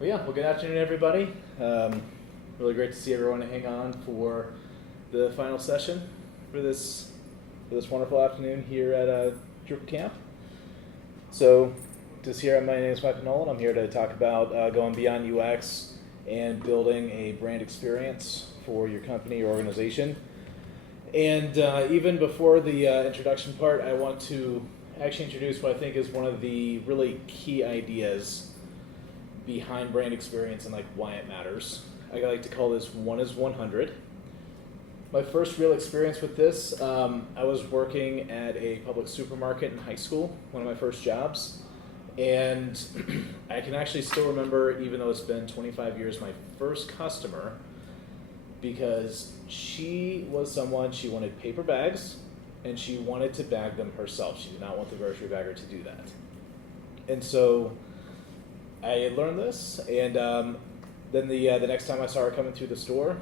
Well, good afternoon, everybody. Really great to see everyone hang on for the final session for this wonderful afternoon here at Drupal Camp. So, my name is Michael Nolan. I'm here to talk about going beyond UX and building a brand experience for your company or organization. And even before the introduction part, I want to actually introduce what I think is one of the really key ideas behind brand experience and like why it matters. I like to call this 1 is 100. My first real experience with this, I was working at a public supermarket in high school, one of my first jobs, and I can actually still remember, even though it's been 25 years, my first customer, because she was someone, she wanted paper bags, and she wanted to bag them herself. She did not want the grocery bagger to do that. And so I learned this, and then the next time I saw her coming through the store,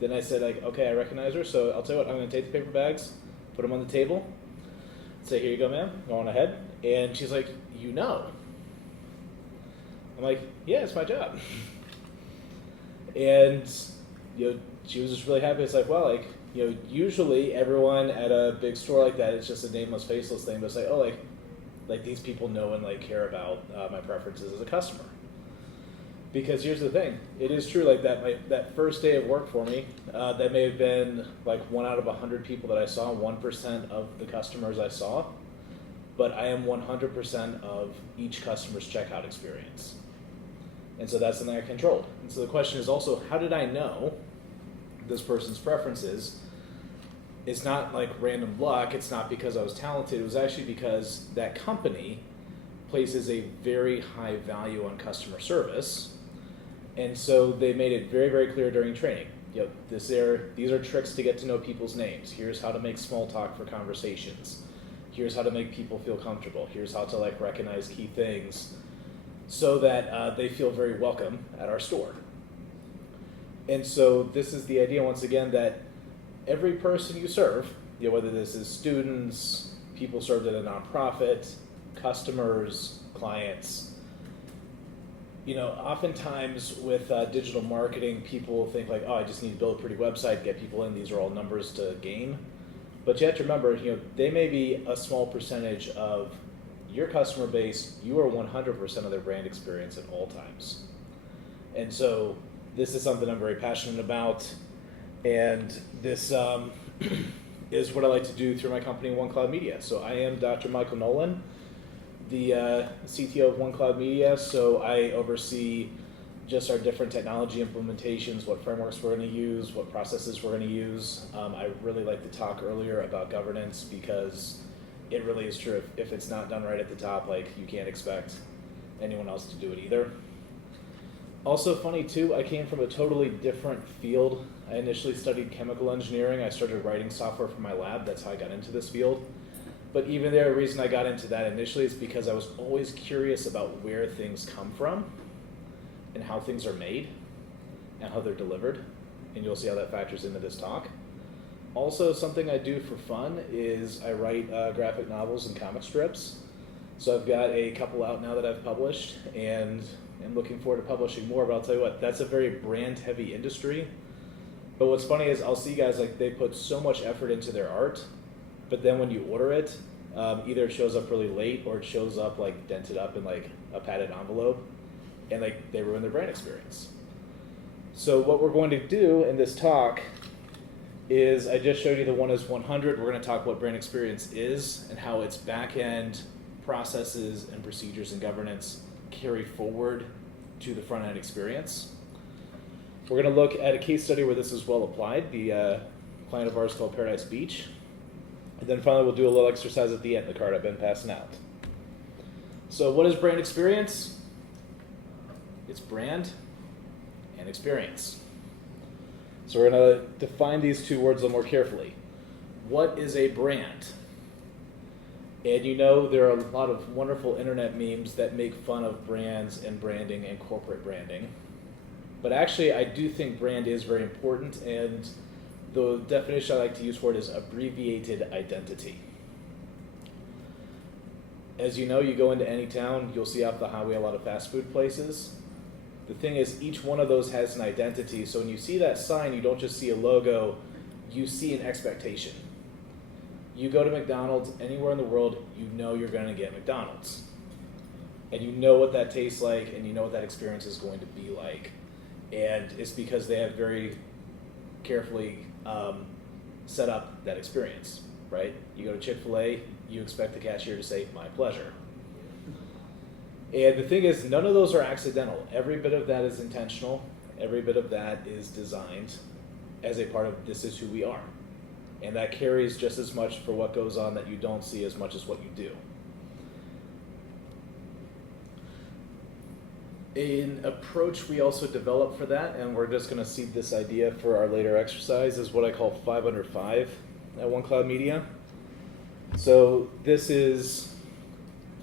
then I said, like, okay, I recognize her, so I'll tell you what, I'm going to take the paper bags, put them on the table, say, here you go, ma'am, go on ahead. And she's like, you know. I'm like, yeah, it's my job. And she was just really happy. It's like, well, like, usually everyone at a big store like that, it's just a nameless, faceless thing, but it's like, oh, like these people know and like care about my preferences as a customer. Because here's the thing, it is true, like that first day of work for me, that may have been like 1 out of 100 people that I saw, 1% of the customers I saw, but I am 100% of each customer's checkout experience. And so that's something I controlled. And so the question is also, how did I know this person's preferences? It's not like random luck, it's not because I was talented, it was actually because that company places a very high value on customer service. And so they made it very, very clear during training. These are tricks to get to know people's names. Here's how to make small talk for conversations. Here's how to make people feel comfortable. Here's how to like recognize key things so that they feel very welcome at our store. And so this is the idea, once again, that every person you serve, whether this is students, people served at a nonprofit, customers, clients, oftentimes with digital marketing, people think like, oh, I just need to build a pretty website, get people in, these are all numbers to gain. But you have to remember, they may be a small percentage of your customer base. You are 100% of their brand experience at all times. And so this is something I'm very passionate about. And this is what I like to do through my company, OneCloud Media. So I am Dr. Michael Nolan, the CTO of OneCloud Media. So I oversee just our different technology implementations, what frameworks we're going to use, what processes we're going to use. I really like to talk earlier about governance because it really is true. If it's not done right at the top, like you can't expect anyone else to do it either. Also funny too, I came from a totally different field. I initially studied chemical engineering. I started writing software for my lab. That's how I got into this field. But even there, the reason I got into that initially is because I was always curious about where things come from and how things are made and how they're delivered. And you'll see how that factors into this talk. Also, something I do for fun is I write graphic novels and comic strips. So I've got a couple out now that I've published, and I'm looking forward to publishing more, but I'll tell you what, that's a very brand-heavy industry. But what's funny is I'll see guys, like, they put so much effort into their art, but then when you order it, either it shows up really late or it shows up, like, dented up in, like, a padded envelope, and, like, they ruin their brand experience. So what we're going to do in this talk is I just showed you the 1 is 100. We're going to talk what brand experience is and how its back-end processes and procedures and governance carry forward to the front-end experience. We're going to look at a case study where this is well applied. The client of ours called Paradise Beach. And then finally we'll do a little exercise at the end, the card I've been passing out. So what is brand experience? It's brand and experience. So we're going to define these two words a little more carefully. What is a brand? And there are a lot of wonderful internet memes that make fun of brands and branding and corporate branding. But actually, I do think brand is very important, and the definition I like to use for it is abbreviated identity. As you know, you go into any town, you'll see off the highway a lot of fast food places. The thing is, each one of those has an identity. So when you see that sign, you don't just see a logo, you see an expectation. You go to McDonald's anywhere in the world, you know you're going to get McDonald's. And you know what that tastes like, and you know what that experience is going to be like. And it's because they have very carefully set up that experience, right? You go to Chick-fil-A, you expect the cashier to say, "My pleasure." And the thing is, none of those are accidental. Every bit of that is intentional. Every bit of that is designed as a part of this is who we are. And that carries just as much for what goes on that you don't see as much as what you do. An approach we also developed for that, and we're just going to seed this idea for our later exercise, is what I call 5 under 5 at OneCloud Media. So this is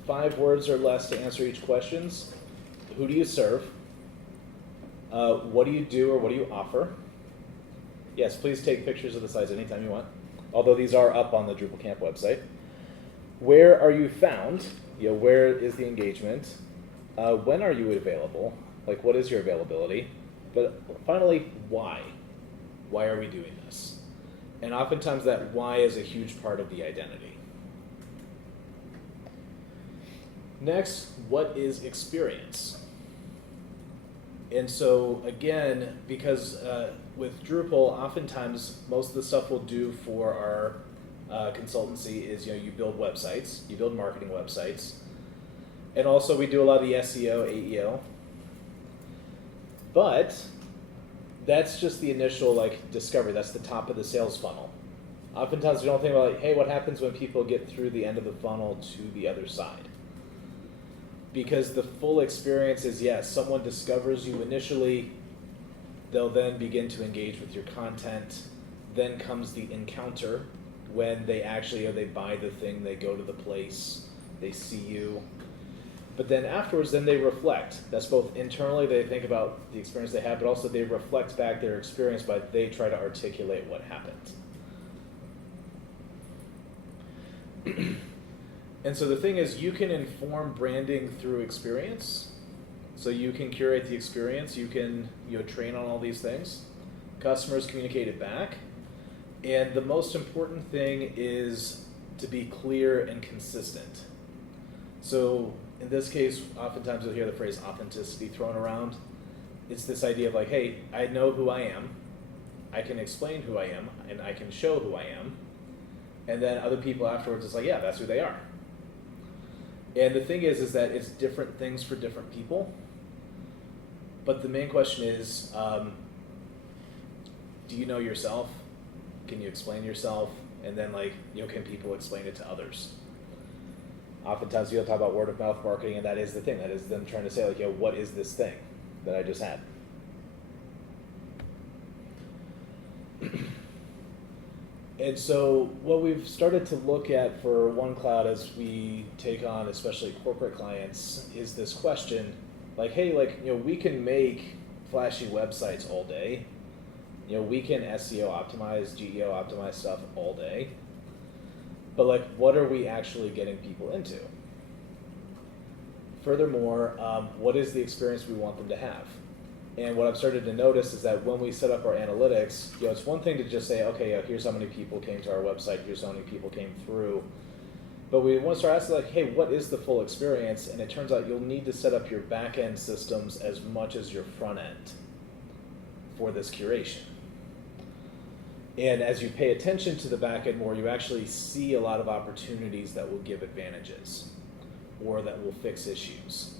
5 words or less to answer each question. Who do you serve? What do you do or what do you offer? Yes, please take pictures of the slides anytime you want, although these are up on the Drupal Camp website. Where are you found? Where is the engagement? When are you available? Like, what is your availability? But finally, why? Why are we doing this? And oftentimes that why is a huge part of the identity. Next, what is experience? And so again, because with Drupal, oftentimes most of the stuff we'll do for our consultancy is, you build websites, you build marketing websites, and also we do a lot of the SEO, AEO. But that's just the initial discovery. That's the top of the sales funnel. Oftentimes we don't think about hey, what happens when people get through the end of the funnel to the other side? Because the full experience is, yes, someone discovers you initially, they'll then begin to engage with your content, then comes the encounter when they actually, they buy the thing, they go to the place, they see you. But then afterwards, then they reflect. That's both internally, they think about the experience they had, but also they reflect back their experience by they try to articulate what happened. And so the thing is, you can inform branding through experience. So you can curate the experience, you can train on all these things. Customers communicate it back. And the most important thing is to be clear and consistent. So in this case, oftentimes you'll hear the phrase authenticity thrown around. It's this idea of hey, I know who I am, I can explain who I am, and I can show who I am. And then other people afterwards, it's yeah, that's who they are. And the thing is that it's different things for different people. But the main question is, do you know yourself? Can you explain yourself? And then can people explain it to others? Oftentimes you'll talk about word of mouth marketing, and that is the thing. That is them trying to say what is this thing that I just had? And so what we've started to look at for OneCloud as we take on especially corporate clients is this question, hey, we can make flashy websites all day. We can SEO optimize, GEO optimize stuff all day. But what are we actually getting people into? Furthermore, what is the experience we want them to have? And what I've started to notice is that when we set up our analytics, it's one thing to just say, okay, here's how many people came to our website, here's how many people came through. But we want to start asking, hey, what is the full experience? And it turns out you'll need to set up your back-end systems as much as your front end for this curation. And as you pay attention to the back end more, you actually see a lot of opportunities that will give advantages or that will fix issues.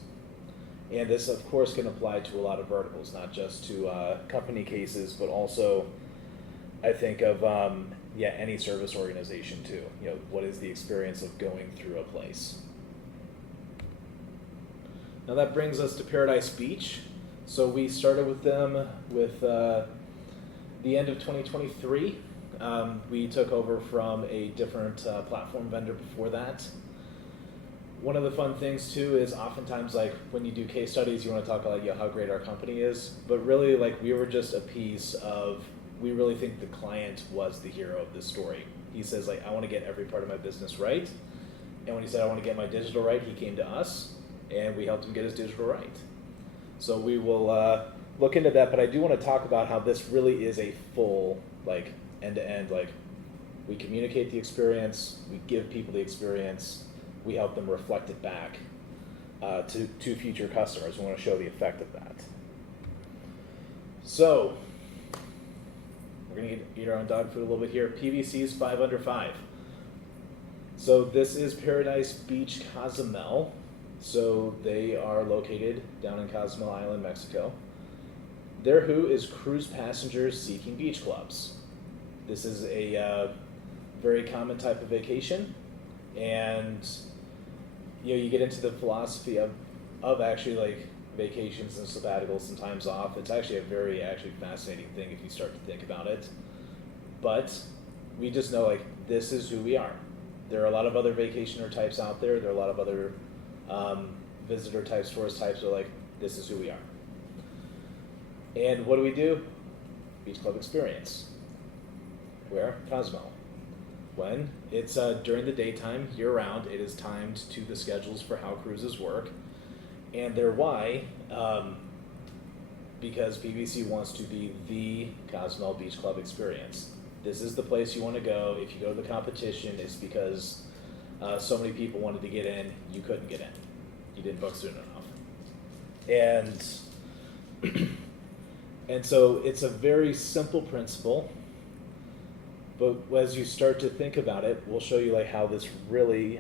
And this, of course, can apply to a lot of verticals, not just to company cases, but also I think of any service organization too. What is the experience of going through a place? Now that brings us to Paradise Beach. So we started with them with the end of 2023. We took over from a different platform vendor before that. One of the fun things too is oftentimes when you do case studies, you want to talk about how great our company is, but really we were just a piece of, we really think the client was the hero of this story. He says I want to get every part of my business right, and when he said I want to get my digital right, he came to us and we helped him get his digital right. So we will look into that, but I do want to talk about how this really is a full, like, end-to-end, like, we communicate the experience, we give people the experience, we help them reflect it back to future customers. We want to show the effect of that. So, we're going to eat our own dog food a little bit here. PVC's 5 under 5. So this is Paradise Beach, Cozumel. So they are located down in Cozumel Island, Mexico. Their who is cruise passengers seeking beach clubs. This is a very common type of vacation, and you get into the philosophy of actually like vacations and sabbaticals and times off. It's actually a very fascinating thing if you start to think about it. But we just know like this is who we are. There are a lot of other vacationer types out there. There are a lot of other visitor types, tourist types. Are like, this is who we are. And what do? Beach club experience. Where? Cozumel. When? It's during the daytime, year-round. It is timed to the schedules for how cruises work. And their why, because PVC wants to be the Cozumel Beach Club experience. This is the place you want to go. If you go to the competition, it's because so many people wanted to get in, you couldn't get in. You didn't book soon enough. And so it's a very simple principle, but as you start to think about it, we'll show you like how this really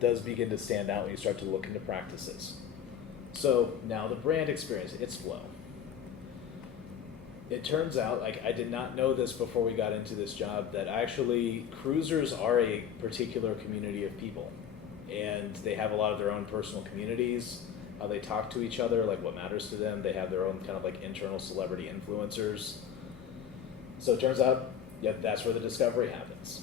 does begin to stand out when you start to look into practices. So now the brand experience, it's flow. It turns out, like I did not know this before we got into this job, that actually cruisers are a particular community of people. And they have a lot of their own personal communities, how they talk to each other, like what matters to them. They have their own kind of like internal celebrity influencers. So it turns out, that's where the discovery happens.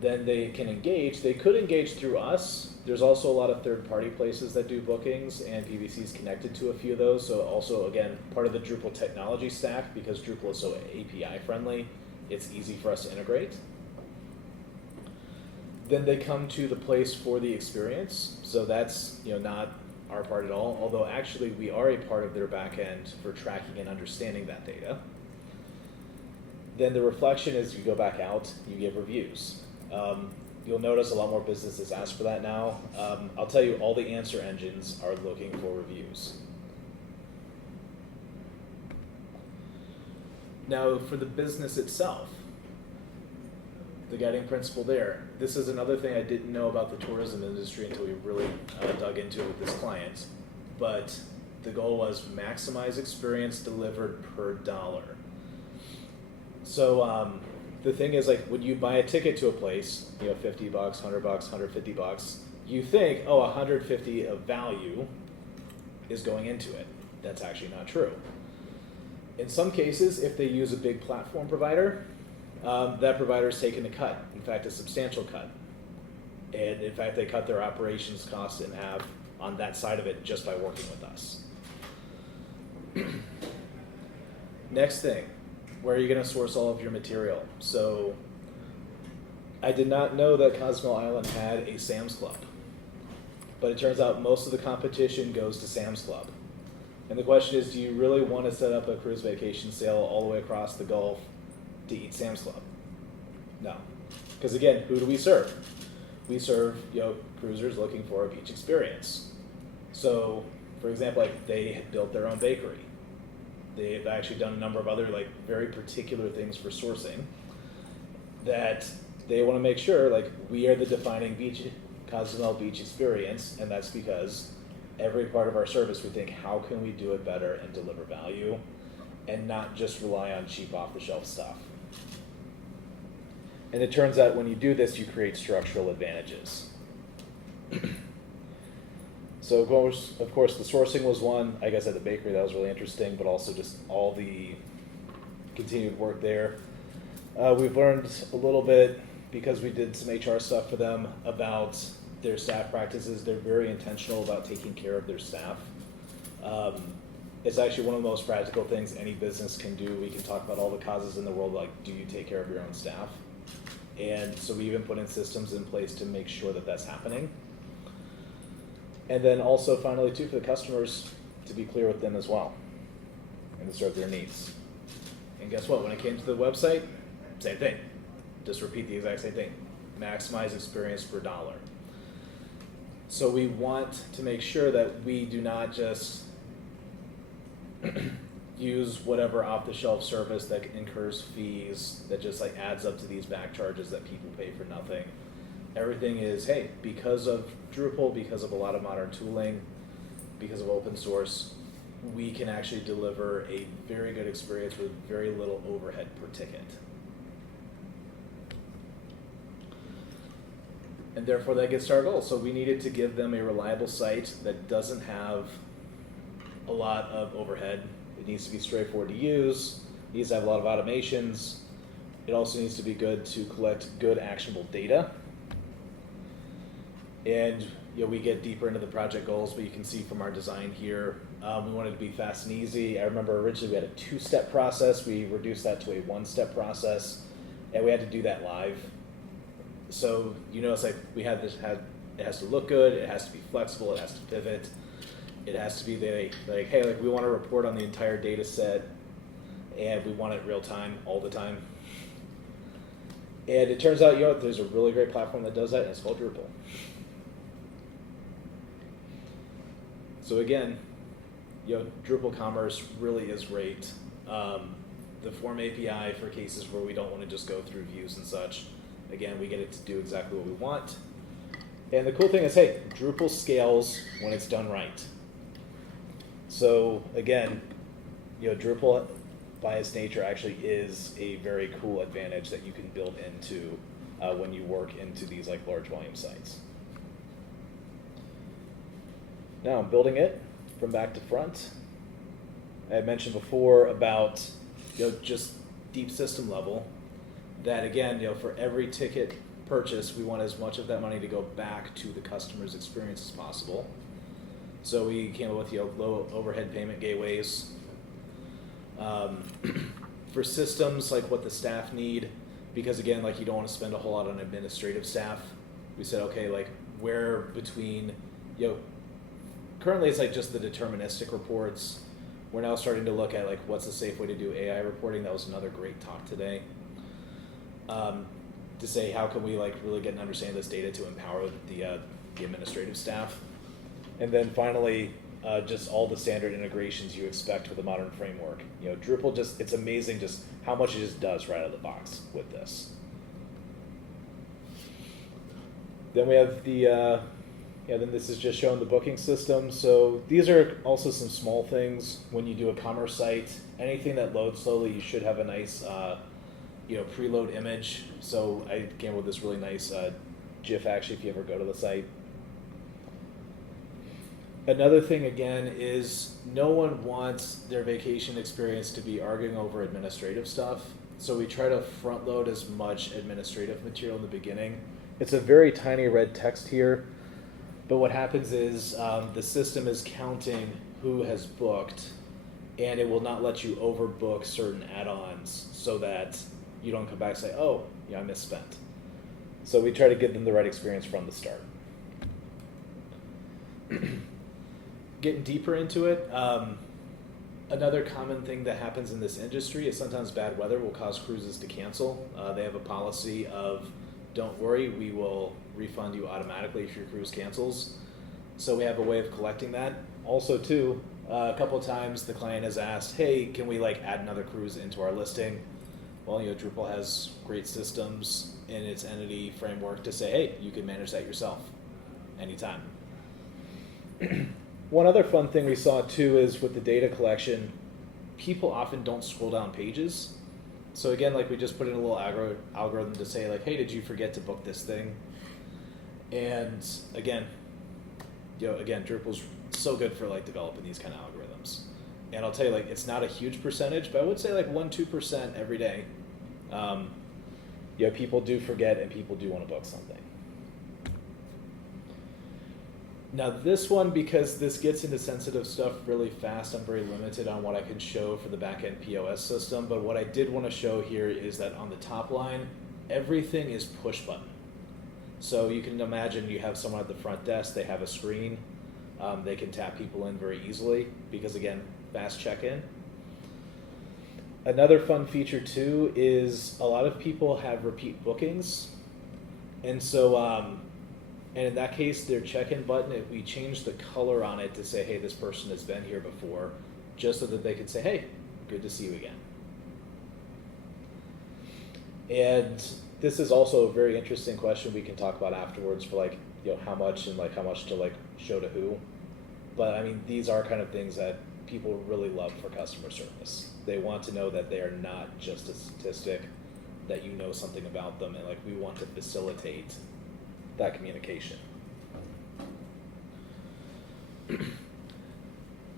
Then they can engage. They could engage through us. There's also a lot of third-party places that do bookings, and PVC is connected to a few of those. So also, again, part of the Drupal technology stack, because Drupal is so API-friendly, it's easy for us to integrate. Then they come to the place for the experience. So that's not our part at all, although actually we are a part of their back end for tracking and understanding that data. Then the reflection is you go back out, you give reviews. You'll notice a lot more businesses ask for that now. I'll tell you, all the answer engines are looking for reviews. Now, for the business itself, the guiding principle there, this is another thing I didn't know about the tourism industry until we really dug into it with this client. But the goal was maximize experience delivered per dollar. So the thing is, like, when you buy a ticket to a place, $50, $100, $150, you think, oh, $150 of value is going into it. That's actually not true. In some cases, if they use a big platform provider, that provider is taking a cut. In fact, a substantial cut. And in fact, they cut their operations costs in half on that side of it just by working with us. Next thing. Where are you going to source all of your material? So I did not know that Cozumel Island had a Sam's Club, but it turns out most of the competition goes to Sam's Club. And the question is, do you really want to set up a cruise vacation sale all the way across the Gulf to eat Sam's Club? No. Because again, who do we serve? We serve cruisers looking for a beach experience. So, for example, like they had built their own bakery. They've actually done a number of other very particular things for sourcing that they want to make sure we are the defining Cozumel beach experience, and that's because every part of our service we think, how can we do it better and deliver value and not just rely on cheap off-the-shelf stuff. And it turns out when you do this, you create structural advantages. So of course, the sourcing was one. I guess at the bakery that was really interesting, but also just all the continued work there. We've learned a little bit because we did some HR stuff for them about their staff practices. They're very intentional about taking care of their staff. It's actually one of the most practical things any business can do. We can talk about all the causes in the world, like do you take care of your own staff? And so we even put in systems in place to make sure that that's happening. And then also finally too, for the customers, to be clear with them as well and to serve their needs. And guess what? When it came to the website, same thing. Just repeat the exact same thing. Maximize experience per dollar. So we want to make sure that we do not just use whatever off-the-shelf service that incurs fees that just like adds up to these back charges that people pay for nothing. Everything is, hey, because of Drupal, because of a lot of modern tooling, because of open source, we can actually deliver a very good experience with very little overhead per ticket. And therefore that gets to our goal. So we needed to give them a reliable site that doesn't have a lot of overhead. It needs to be straightforward to use, it needs to have a lot of automations. It also needs to be good to collect good actionable data. And we get deeper into the project goals, but you can see from our design here, we wanted to be fast and easy. I remember originally we had a 2-step process. We reduced that to a 1-step process, and we had to do that live. So it's like we had this. It has to look good. It has to be flexible. It has to pivot. It has to be like hey, like we want to report on the entire data set, and we want it real time all the time. And it turns out there's a really great platform that does that, and it's called Drupal. So again, Drupal Commerce really is great. The form API for cases where we don't want to just go through views and such. Again, we get it to do exactly what we want. And the cool thing is, hey, Drupal scales when it's done right. So again, Drupal by its nature actually is a very cool advantage that you can build into when you work into these like large volume sites. Now I'm building it from back to front. I had mentioned before about just deep system level. That again, for every ticket purchase, we want as much of that money to go back to the customer's experience as possible. So we came up with low overhead payment gateways. For systems like what the staff need, because again, like you don't want to spend a whole lot on administrative staff. We said, okay, like where between, currently it's like just the deterministic reports. We're now starting to look at like what's the safe way to do AI reporting. That was another great talk today. To say how can we like really get an understanding of this data to empower the administrative staff. And then finally, just all the standard integrations you expect with a modern framework. Drupal it's amazing just how much it just does right out of the box with this. Then we have then this is just showing the booking system. So these are also some small things when you do a commerce site. Anything that loads slowly, you should have a nice preload image. So I came up with this really nice GIF actually if you ever go to the site. Another thing again is no one wants their vacation experience to be arguing over administrative stuff. So we try to front load as much administrative material in the beginning. It's a very tiny red text here, but what happens is the system is counting who has booked, and it will not let you overbook certain add-ons so that you don't come back and say, oh, I misspent. So we try to give them the right experience from the start. Getting deeper into it, another common thing that happens in this industry is sometimes bad weather will cause cruises to cancel. They have a policy of, don't worry, we will refund you automatically if your cruise cancels. So we have a way of collecting that. Also too, a couple of times the client has asked, hey, can we add another cruise into our listing? Well, Drupal has great systems in its entity framework to say, hey, you can manage that yourself anytime. One other fun thing we saw too is with the data collection, people often don't scroll down pages. So again, we just put in a little algorithm to say hey, did you forget to book this thing? And again, Drupal's so good for developing these kind of algorithms. And I'll tell you, it's not a huge percentage, but I would say 1-2% every day. People do forget and people do want to book something. Now this one, because this gets into sensitive stuff really fast, I'm very limited on what I can show for the backend POS system, but what I did want to show here is that on the top line, everything is push button. So you can imagine you have someone at the front desk, they have a screen. They can tap people in very easily because, again, fast check-in. Another fun feature too is a lot of people have repeat bookings, and so and in that case, their check-in button, we changed the color on it to say, hey, this person has been here before, just so that they could say, hey, good to see you again. And this is also a very interesting question we can talk about afterwards for like, how much and like how much to like show to who. But I mean, these are kind of things that people really love for customer service. They want to know that they are not just a statistic, that you know something about them, and like we want to facilitate that communication.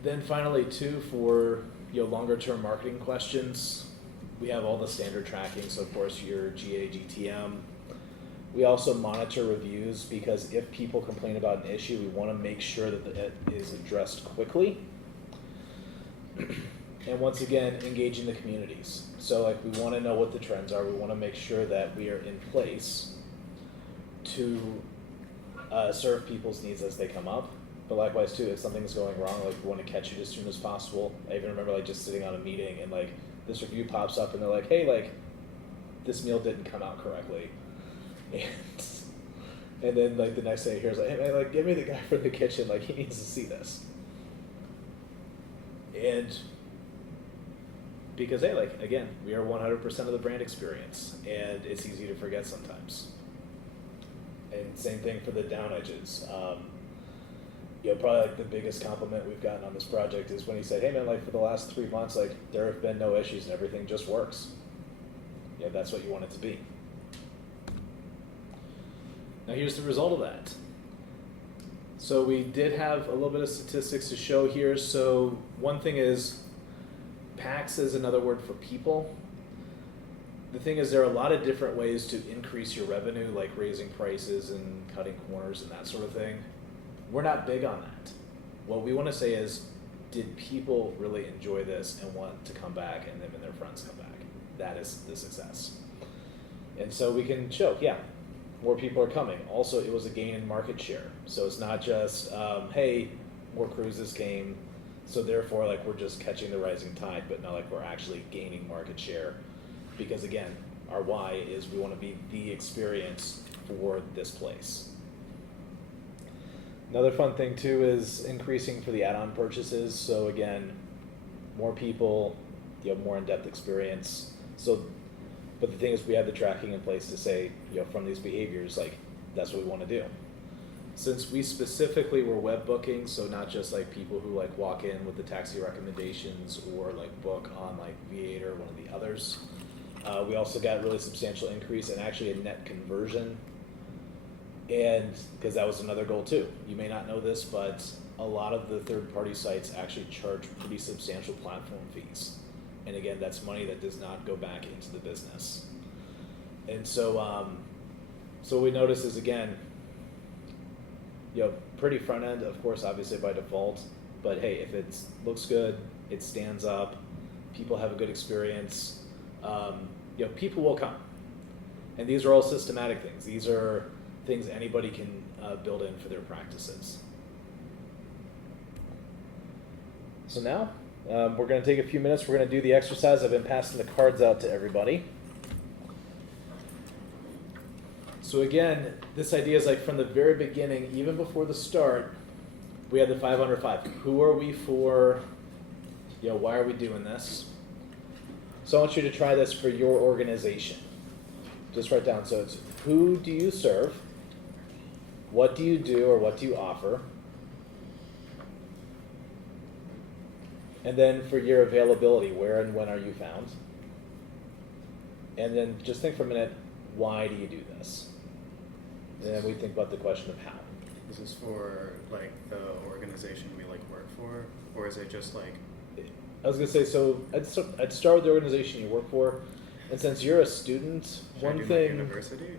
Then finally too, for longer term marketing questions, we have all the standard tracking, so of course your GA, GTM. We also monitor reviews because if people complain about an issue, we want to make sure that it is addressed quickly. And once again, engaging the communities. So like we want to know what the trends are. We want to make sure that we are in place to serve people's needs as they come up. But likewise too, if something's going wrong, like we want to catch it as soon as possible. I even remember like just sitting on a meeting and like this review pops up and they're like, hey, like this meal didn't come out correctly. And then like the next day here's like, hey man, like give me the guy from the kitchen, like he needs to see this. And because hey, like again, we are 100% of the brand experience, and it's easy to forget sometimes. And same thing for the down edges. Probably like the biggest compliment we've gotten on this project is when he said, hey man, like for the last 3 months, like there have been no issues and everything just works. That's what you want it to be. Now here's the result of that. So we did have a little bit of statistics to show here. So one thing is, PAX is another word for people. The thing is, there are a lot of different ways to increase your revenue, like raising prices and cutting corners and that sort of thing. We're not big on that. What we want to say is, did people really enjoy this and want to come back, and them and their friends come back? That is the success. And so we can show, yeah, more people are coming. Also, it was a gain in market share. So it's not just, hey, more cruises came, so therefore like we're just catching the rising tide, but not like we're actually gaining market share. Because again, our why is we want to be the experience for this place. Another fun thing too is increasing for the add-on purchases. So again, more people, more in-depth experience. So, but the thing is, we have the tracking in place to say, from these behaviors, like that's what we want to do. Since we specifically were web booking, so not just like people who like walk in with the taxi recommendations or like book on like V8 or one of the others, we also got a really substantial increase and actually a net conversion. And because that was another goal too. You may not know this, but a lot of the third-party sites actually charge pretty substantial platform fees. And again, that's money that does not go back into the business. And so, so what we notice is again, pretty front end, of course, obviously by default. But hey, if it looks good, it stands up, people have a good experience, people will come. And these are all systematic things. These are things anybody can build in for their practices. So now, we're going to take a few minutes. We're going to do the exercise. I've been passing the cards out to everybody. So again, this idea is like from the very beginning, even before the start, we had the 5 under 5. Who are we for? Why are we doing this? So I want you to try this for your organization. Just write down. So it's who do you serve? What do you do or what do you offer? And then for your availability, where and when are you found? And then just think for a minute, why do you do this? And then we think about the question of how. Is this for like the organization we like work for, or is it just like? I was gonna say, so I'd start with the organization you work for, and since you're a student, one thing. University.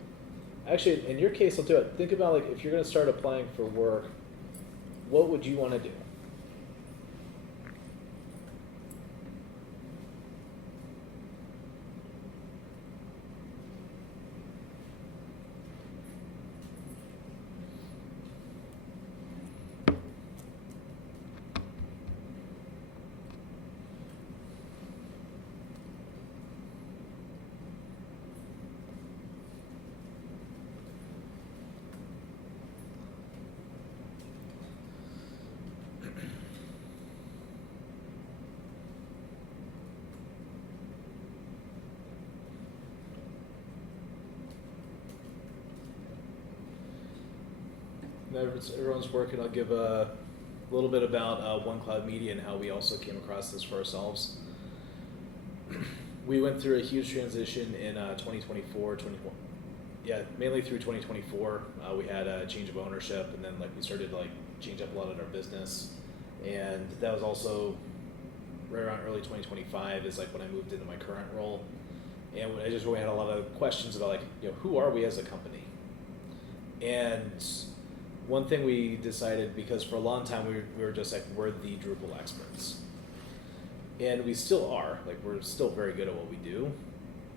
Actually, in your case, I'll do it. Think about like if you're gonna start applying for work, what would you want to do? everyone's working, I'll give a little bit about One Cloud Media and how we also came across this for ourselves. We went through a huge transition in 2024, mainly through 2024. We had a change of ownership, and then we started to change up a lot of our business, and that was also right around early 2025 is when I moved into my current role, and I just really had a lot of questions about who are we as a company. And one thing we decided, because for a long time we were just we're the Drupal experts, and we still are, we're still very good at what we do,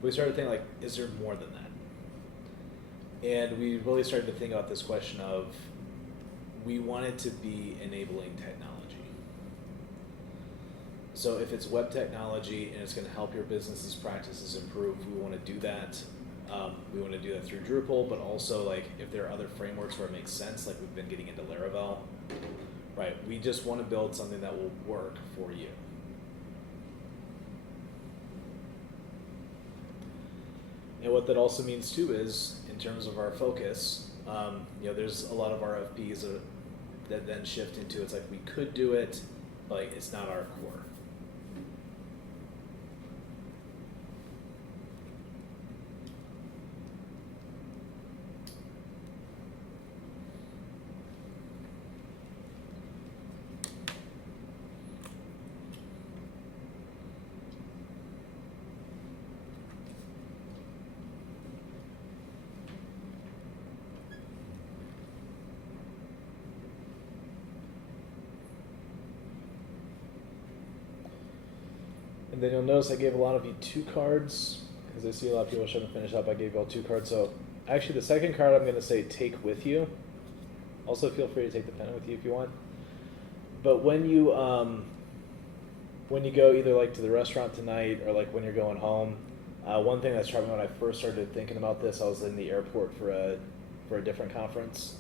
but we started thinking is there more than that? And we really started to think about this question of, we wanted to be enabling technology. So if it's web technology and it's going to help your business's practices improve, we want to do that. We want to do that through Drupal, but also if there are other frameworks where it makes sense, we've been getting into Laravel, right? We just want to build something that will work for you. And what that also means too is, in terms of our focus, there's a lot of RFPs that then shift into, it's we could do it, but it's not our core. And then you'll notice I gave a lot of you 2 cards, because I see a lot of people trying to finish up. I gave you all 2 cards. So actually the second card I'm going to say take with you. Also feel free to take the pen with you if you want. But when you go either to the restaurant tonight or when you're going home, one thing that struck me when I first started thinking about this, I was in the airport for a different conference,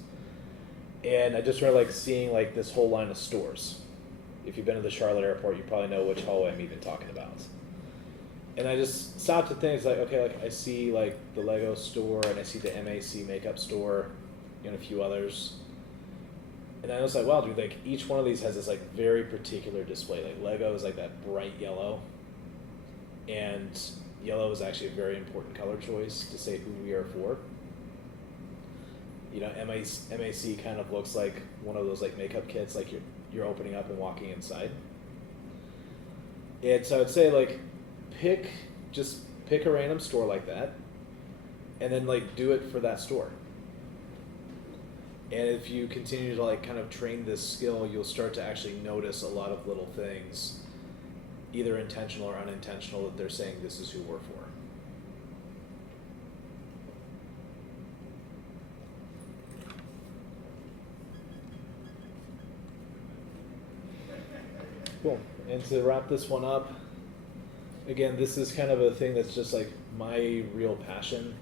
and I just remember seeing this whole line of stores. If you've been to the Charlotte airport, you probably know which hallway I'm even talking about. And I just stopped to think, I see the Lego store, and I see the MAC makeup store, and a few others. And I was wow, dude, each one of these has this very particular display. Lego is that bright yellow, and yellow is actually a very important color choice to say who we are for. MAC kind of looks like one of those makeup kits, you're opening up and walking inside. And so I'd say just pick a random store like that, and then do it for that store. And if you continue to kind of train this skill, you'll start to actually notice a lot of little things, either intentional or unintentional, that they're saying this is who we're for. Cool. And to wrap this one up, again, this is kind of a thing that's just my real passion,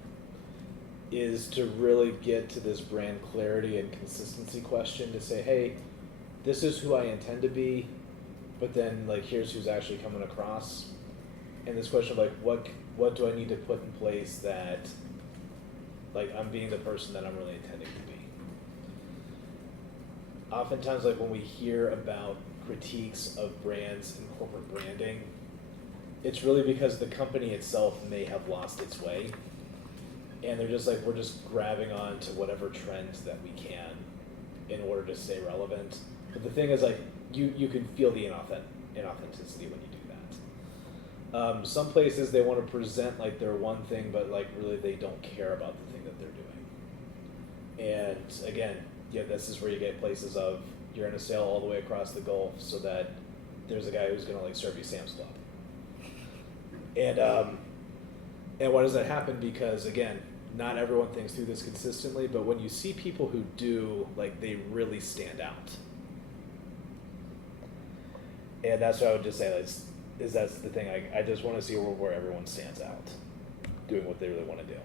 is to really get to this brand clarity and consistency question, to say, hey, this is who I intend to be, but then here's who's actually coming across. And this question of what do I need to put in place that I'm being the person that I'm really intending to be. Oftentimes when we hear about critiques of brands and corporate branding, it's really because the company itself may have lost its way, and they're just we're just grabbing on to whatever trends that we can in order to stay relevant. But the thing is you can feel the inauthenticity when you do that. Some places they want to present they're one thing, but really they don't care about the thing that they're doing. And again, this is where you get places of, you're in a sale all the way across the Gulf so that there's a guy who's going to serve you Sam's Club. And why does that happen? Because again, not everyone thinks through this consistently, but when you see people who do, they really stand out. And that's what I would just say, is that's the thing. I just want to see a world where everyone stands out, doing what they really want to do.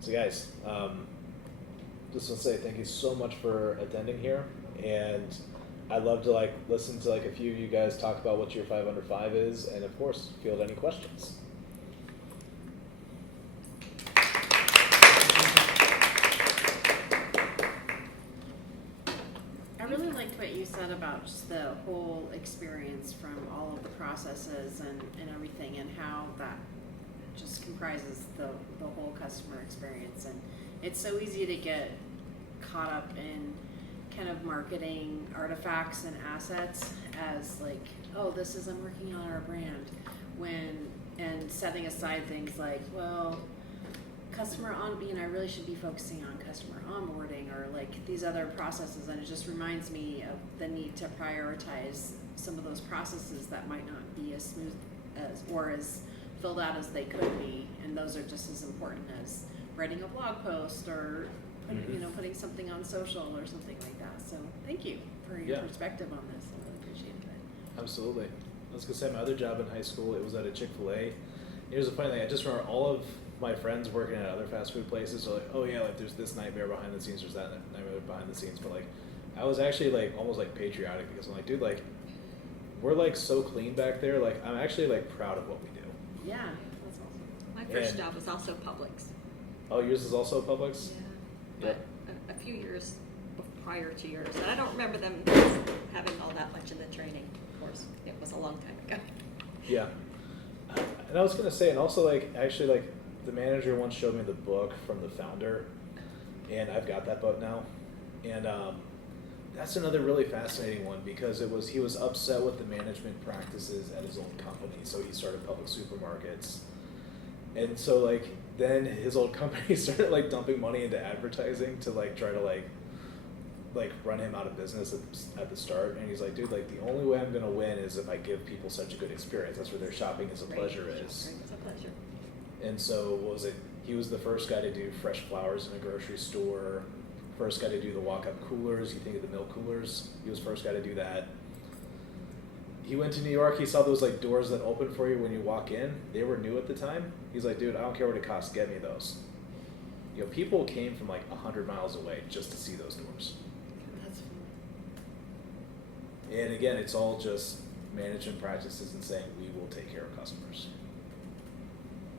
So guys, just want to say thank you so much for attending here, and I'd love to listen to a few of you guys talk about what your 5 under 5 is, and of course field any questions. you said about just the whole experience from all of the processes and everything, and how that just comprises the whole customer experience. And it's so easy to get caught up in kind of marketing artifacts and assets as like, oh, this is, I'm working on our brand, and setting aside things like, well, I really should be focusing on customer onboarding or like these other processes. And it just reminds me of the need to prioritize some of those processes that might not be as smooth as filled out as they could be. And those are just as important as writing a blog post or putting something on social or something like that. So thank you for your perspective on this. I really appreciate it. Absolutely. I was gonna say my other job in high school, it was at a Chick-fil-A. Here's the funny thing, I just remember all of my friends working at other fast food places are like, oh yeah, like there's this nightmare behind the scenes, there's that nightmare behind the scenes. But like, I was actually like almost like patriotic because I'm like, dude, like we're like so clean back there. Like I'm actually like proud of what we do. Yeah, that's awesome. My first job was also Publix. Oh, yours is also Publix? Yeah, Yep. but a few years prior to yours. And I don't remember them having all that much in the training. Of course, it was a long time ago. Yeah. And I was gonna say, and also like actually like the manager once showed me the book from the founder, and I've got that book now, and that's another really fascinating one because he was upset with the management practices at his old company, so he started Public Supermarkets, and so like then his old company started like dumping money into advertising to like try to like run him out of business at the start. And he's like, dude, like the only way I'm gonna win is if I give people such a good experience. That's where their shopping as a pleasure is. Right, it's a pleasure. And so what was it? He was the first guy to do fresh flowers in a grocery store. First guy to do the walk-up coolers. You think of the milk coolers. He was the first guy to do that. He went to New York. He saw those like doors that open for you when you walk in. They were new at the time. He's like, dude, I don't care what it costs. Get me those. You know, people came from like 100 miles away just to see those doors. That's fun. And again, it's all just management practices and saying we will take care of customers.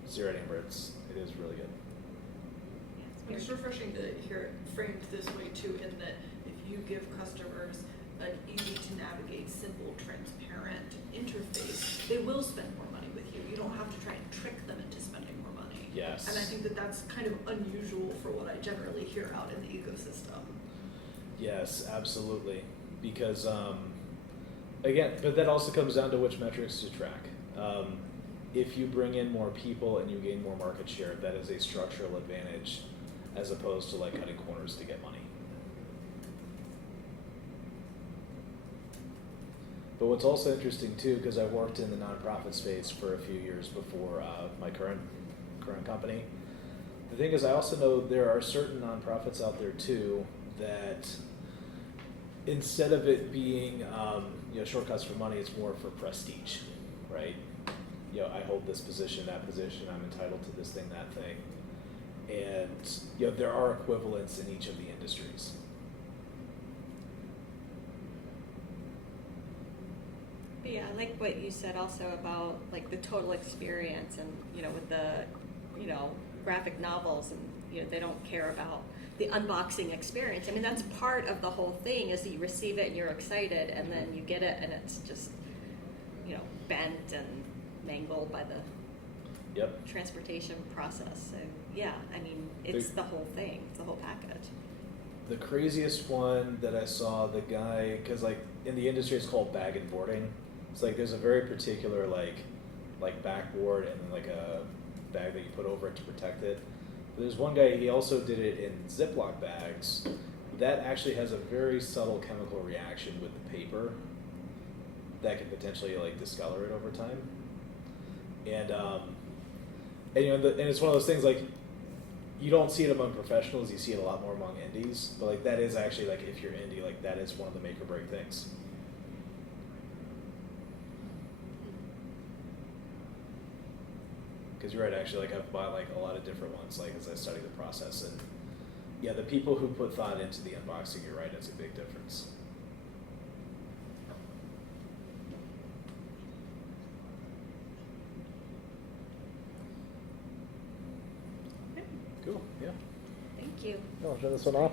Zero number, it is really good. It's refreshing to hear it framed this way too, in that if you give customers an easy to navigate, simple, transparent interface, they will spend more money with you. You don't have to try and trick them into spending more money. Yes. And I think that that's kind of unusual for what I generally hear out in the ecosystem. Yes, absolutely. Because, again, but that also comes down to which metrics to track. If you bring in more people and you gain more market share, that is a structural advantage as opposed to like cutting corners to get money. But what's also interesting too, because I worked in the nonprofit space for a few years before my current company, the thing is I also know there are certain nonprofits out there too that instead of it being shortcuts for money, it's more for prestige, right? You know, I hold this position, that position, I'm entitled to this thing, that thing. And there are equivalents in each of the industries. But yeah, I like what you said also about like the total experience and, with the, graphic novels and, they don't care about the unboxing experience. I mean, that's part of the whole thing is that you receive it and you're excited and then you get it and it's just, bent and mangled by the transportation process. So yeah, I mean, it's the whole thing. It's the whole package. The craziest one that I saw, the guy, because like in the industry it's called bag and boarding. It's like there's a very particular like backboard and then like a bag that you put over it to protect it. But there's one guy, he also did it in Ziploc bags. That actually has a very subtle chemical reaction with the paper that can potentially like discolor it over time. And it's one of those things like you don't see it among professionals, you see it a lot more among indies, but like that is actually like if you're indie, like that is one of the make or break things. Because you're right, actually, like I've bought like a lot of different ones, like as I study the process, and yeah, the people who put thought into the unboxing, you're right, it's a big difference. Cool, yeah. Thank you. I'll turn this one off.